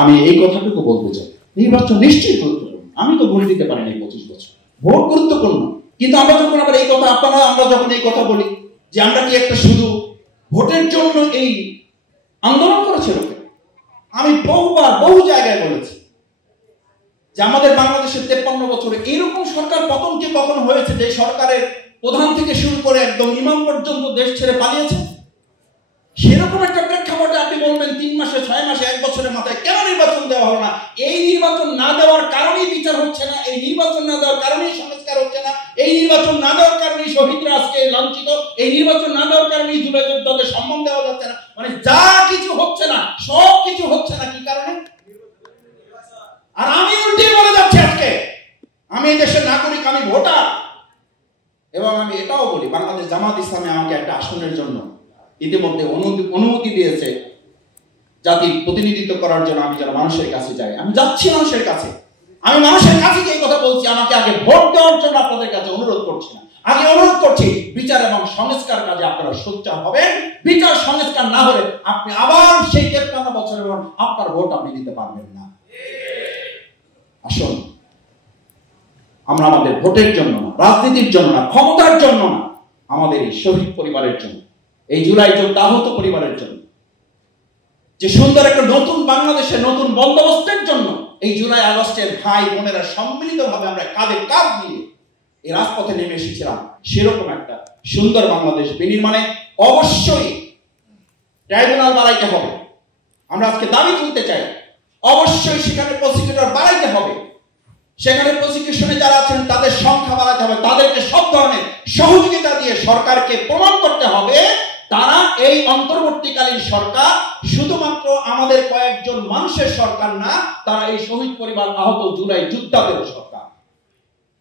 আমি এই কথাটুকু বলতে চাই, নির্বাচন নিশ্চয়ই গুরুত্বপূর্ণ। আমি তো ভোট দিতে পারিনি 25 বছর, ভোট গুরুত্বপূর্ণ। কিন্তু আমরা যখন আবার এই কথা আমরা যখন এই কথা বলি যে আমরা কি একটা শুধু ভোটের জন্য এই আন্দোলন করেছে লোকে, আমি বহুবার বহু জায়গায় বলেছি যে আমাদের বাংলাদেশের 53 বছরে এরকম সরকার পতন কি কখনো হয়েছে যে সরকারের প্রধান থেকে শুরু করে একদম ইমাম পর্যন্ত দেশ ছেড়ে পালিয়েছে? সেরকম একটা প্রেক্ষাপটে আপনি বলবেন 3 মাসে 6 মাসে 1 বছরের মাথায় কেন নির্বাচন দেওয়া হলো না? এই নির্বাচন না দেওয়ার কারণেই বিচার হচ্ছে না, এই নির্বাচন না দেওয়ার কারণেই সংস্কার হচ্ছে না, এই নির্বাচন না দেওয়ার কারণেই শহীদরা আজকে লাঞ্ছিত, এই নির্বাচন না দেওয়ার কারণেই জুলাই যোদ্ধাদের সম্মান দেওয়া যাচ্ছে না। মানে যা কিছু হচ্ছে না, সব কিছু হচ্ছে না কি কারণে? আর আমি উল্টে বলে যাচ্ছি আজকে আমি এই দেশের নাগরিক, আমি ভোটার, এবং আমি এটাও বলি বাংলাদেশ জামাত ইসলামে আমাকে একটা আসনের জন্য ইতিমধ্যে অনুমতি দিয়েছে জাতির প্রতিনিধিত্ব করার জন্য। আমি যেন মানুষের কাছে যাই, আমি যাচ্ছি মানুষের কাছে, আমি মানুষের কাছে এই কথা বলছি, আমাকে আগে ভোট দেওয়ার জন্য আপনাদের কাছে অনুরোধ করছি না, আগে অনুরোধ করছি বিচার এবং সংস্কার কাজে আপনারা সোচ্চার হবেন। বিচার সংস্কার না হলে আপনি আবার সেই 53 বছরের আপনার ভোট আপনি দিতে পারবেন না। আসুন আমরা আমাদের ভোটের জন্য না, রাজনীতির জন্য না, ক্ষমতার জন্য না, আমাদের এই শহীদ পরিবারের জন্য, এই জুলাই যোদ্ধা আহত পরিবারের জন্য, যে সুন্দর একটা নতুন বাংলাদেশের নতুন বন্দোবস্তের জন্য এই জুলাই আগস্টের ভাই বোনেরা সম্মিলিতভাবে আমরা কাঁধে কাঁধ দিয়ে এই রাজপথে নেমে এসেছিলাম, সেরকম একটা সুন্দর বাংলাদেশ বিনির্মাণে অবশ্যই ট্রাইব্যুনাল বাড়াইতে হবে। আমরা আজকে দাবি তুলতে চাই অবশ্যই সেখানে প্রসিকিউটর বাড়াইতে হবে, সেখানে প্রসিকিউশনে যারা আছেন তাদের সংখ্যা বাড়াতে হবে, তাদেরকে সব ধরনের সহযোগিতা দিয়ে সরকারকে প্রমাণ করতে হবে তারা এই অন্তর্বর্তীকালীন সরকার শুধুমাত্র আমাদের কয়েকজন মানুষের সরকার না, তারা এই শহীদ পরিবার আহত জুলাই যোদ্ধাদের সরকার,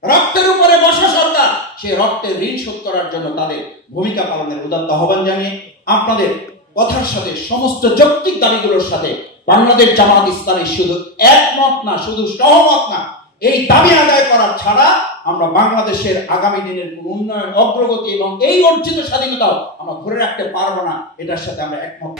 রক্তের উপরে বসা সরকার। সেই রক্তের ঋণ শোধ করার জন্য তাদের ভূমিকা পালনের উদাত্ত আহ্বান জানিয়ে আপনাদের কথার সাথে সমস্ত যৌক্তিক দাবিগুলোর সাথে বাংলাদেশ জামাত ইসলামী শুধু একমত না, শুধু সহমত না, এই দাবি আদায় করার ছাড়া আমরা বাংলাদেশের আগামী দিনের কোন উন্নয়ন, অগ্রগতি এবং এই অর্জিত স্বাধীনতা আমরা ধরে রাখতে পারবো না, এটার সাথে আমরা একমত।